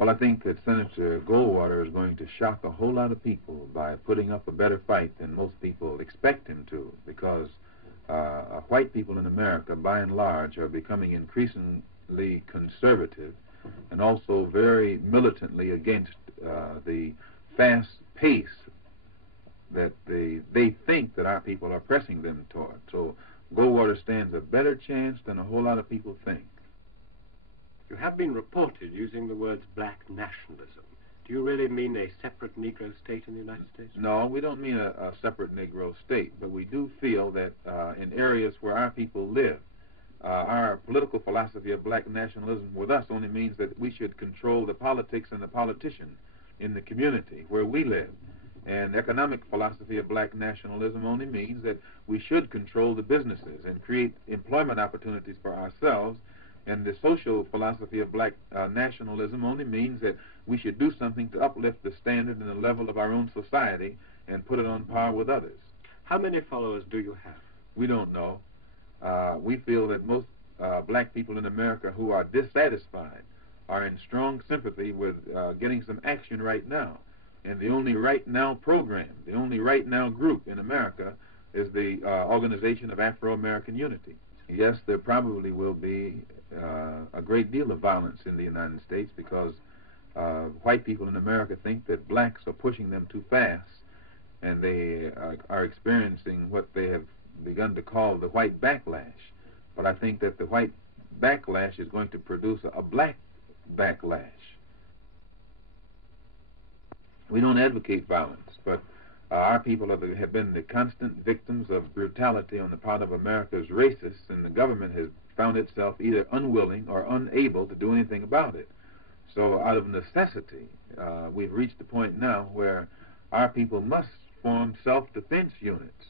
Well, I think that Senator Goldwater is going to shock a whole lot of people by putting up a better fight than most people expect him to, because white people in America, by and large, are becoming increasingly conservative and also very militantly against the fast pace that they think that our people are pressing them toward. So Goldwater stands a better chance than a whole lot of people think. You have been reported using the words black nationalism. Do you really mean a separate Negro state in the United States? No, we don't mean a separate Negro state, but we do feel that in areas where our people live, our political philosophy of black nationalism with us only means that we should control the politics and the politician in the community where we live. And economic philosophy of black nationalism only means that we should control the businesses and create employment opportunities for ourselves. And the social philosophy of black nationalism only means that we should do something to uplift the standard and the level of our own society and put it on par with others. How many followers do you have? We don't know. We feel that most black people in America who are dissatisfied are in strong sympathy with getting some action right now. And the only right now program, the only right now group in America is the Organization of Afro-American Unity. Yes, there probably will be a great deal of violence in the United States because white people in America think that blacks are pushing them too fast, and they are experiencing what they have begun to call the white backlash. But I think that the white backlash is going to produce a black backlash. We don't advocate violence, but our people have been the constant victims of brutality on the part of America's racists, and the government has found itself either unwilling or unable to do anything about it. So out of necessity, we've reached the point now where our people must form self-defense units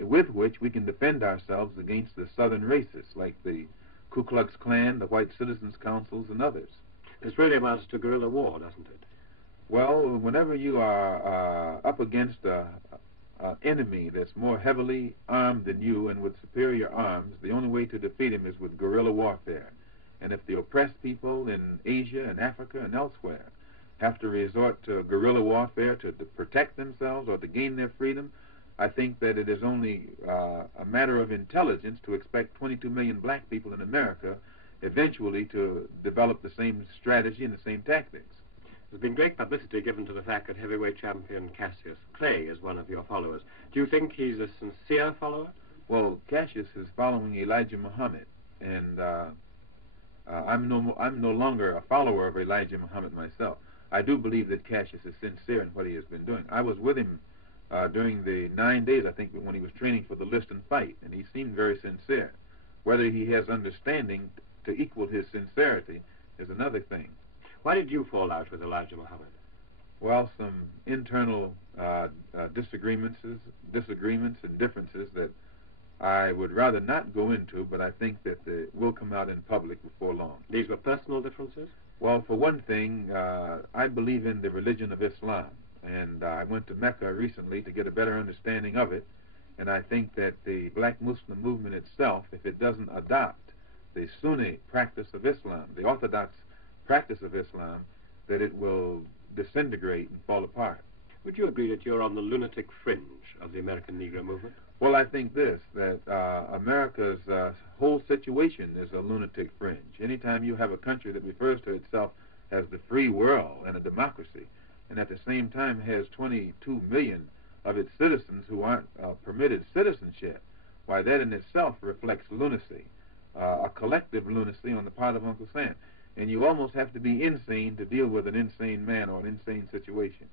with which we can defend ourselves against the southern racists like the Ku Klux Klan, the White Citizens Councils, and others. This really amounts to guerrilla war, doesn't it? Well, whenever you are up against an enemy that's more heavily armed than you and with superior arms, the only way to defeat him is with guerrilla warfare. And if the oppressed people in Asia and Africa and elsewhere have to resort to guerrilla warfare to protect themselves or to gain their freedom, I think that it is only a matter of intelligence to expect 22 million black people in America eventually to develop the same strategy and the same tactics. There's been great publicity given to the fact that heavyweight champion Cassius Clay is one of your followers. Do you think he's a sincere follower? Well, Cassius is following Elijah Muhammad, and I'm no longer a follower of Elijah Muhammad myself. I do believe that Cassius is sincere in what he has been doing. I was with him during the 9 days, I think, when he was training for the list and fight, and he seemed very sincere. Whether he has understanding to equal his sincerity is another thing. Why did you fall out with Elijah Muhammad? Well, some internal disagreements and differences that I would rather not go into, but I think that they will come out in public before long. These were personal differences? Well, for one thing, I believe in the religion of Islam, and I went to Mecca recently to get a better understanding of it, and I think that the Black Muslim movement itself, if it doesn't adopt the Sunni practice of Islam, the Orthodox practice of Islam, that it will disintegrate and fall apart. Would you agree that you're on the lunatic fringe of the American Negro Movement? Well, I think that America's whole situation is a lunatic fringe. Anytime you have a country that refers to itself as the free world and a democracy, and at the same time has 22 million of its citizens who aren't permitted citizenship, why, that in itself reflects lunacy, a collective lunacy on the part of Uncle Sam. And you almost have to be insane to deal with an insane man or an insane situation.